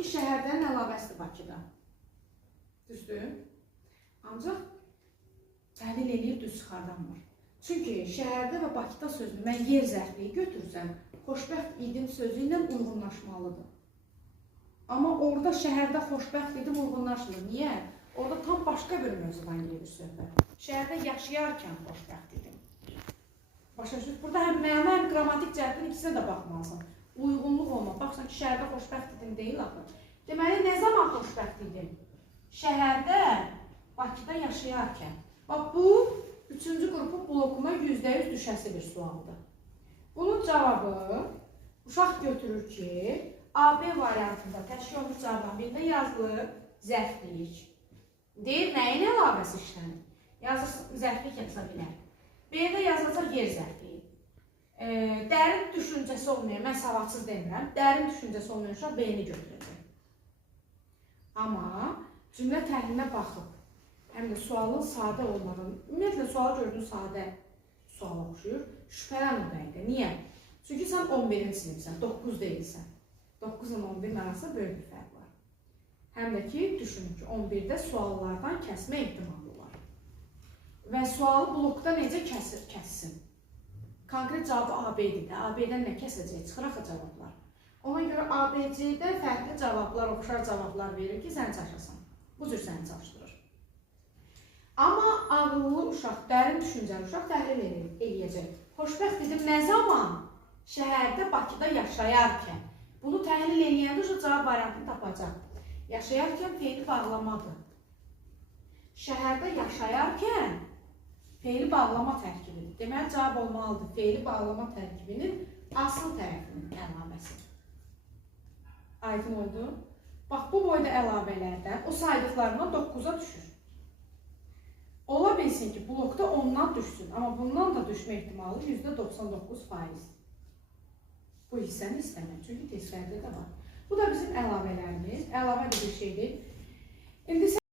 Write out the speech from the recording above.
Şəhərdən əlavəsidir Bakıda. Düzdür? Ancaq təhlil eləyib düz çıxardanmır. Çünki şəhərdə və Bakıda sözünü mən yer zərfliyi götürsəm, xoşbəxt idim sözü ilə uyğunlaşmalıdır. Amma orada şəhərdə xoşbəxt idim uyğunlaşmır. Niyə? Orada tam başqa bir mövzudan gedir söhbət. Şəhərdə yaşayarkən xoşbəxt idim. Başa düşdünüz? Burada həm məna, həm qrammatik cəhətdən ikisinə də baxmalısın. Uyğunluq olmaq. Baxsan ki, şəhərdə xoşbəxt idim deyil axı. Deməli, nə zaman xoşbəxt idim? Şəhərdə, Bakıda yaşayarkən. Bax, bu, üçüncü qrupun blokuna %100 düşəsi bir sualdır. Bunun cavabı, uşaq götürür ki, AB variantında təşkil olmuş cavabdan birində yazılır zərflik. Deyir, nəyin əlavəsi işlənir? Yazır, zərflik yaza bilər. B-də yazılacaq yer zərfliyi. Dərin düşüncəsi olmayan, mən savadsız demirəm, dərin düşüncəsi olmayan uşaq B-ni götürəcək. Amma cümlə təhlilinə baxıb, həm də sualın sadə olmadan, ümumiyyətlə sualı gördüyün sadə suala oxşuyur, şübhələn o dəqiqə. Niyə? Çünki sən 11-ci sinifsən, 9 deyilsən. 9 ilə 11 arasında böyük bir fərq var. Həm də ki, düşünün ki, 11-də suallardan kəsmə ehtimalı var. Və sualı blokda necə kəssin? Konkret cavabı AB-dir də. AB-dən nə kəsəcək? Çıxır axı cavablar. Ona görə ABC-də fərqli cavablar, oxşar cavablar verir ki, sən çaşasan. Bu cür səni çalışdırır. Amma ağıllı uşaq, dərin düşüncəli uşaq təhlil eləyəcək. Xoşbəxt idim nə zaman? Şəhərdə, Bakıda yaşayarkən. Bunu təhlil eləyəndə uşaq cavab variantını tapacaq. Yaşayarkən feili bağlamadır. Şəhərdə yaşayarkən feili bağlama tərkibidir. Deməli, cavab olmalıdır. Feili bağlama tərkibinin asıl tərəfinin əlaməsi. Aydın oldu. Bax, bu boyda əlavələrdən o saydıqlarından 9-a düşür. Ola bilsin ki, blokda ondan düşsün. Amma bundan da düşmə ehtimalı %99%. Bu hissəni istəmək. Çünki tezfərdə də var. Bu da bizim əlavələrimiz. Əlavə bir şeydir. İndi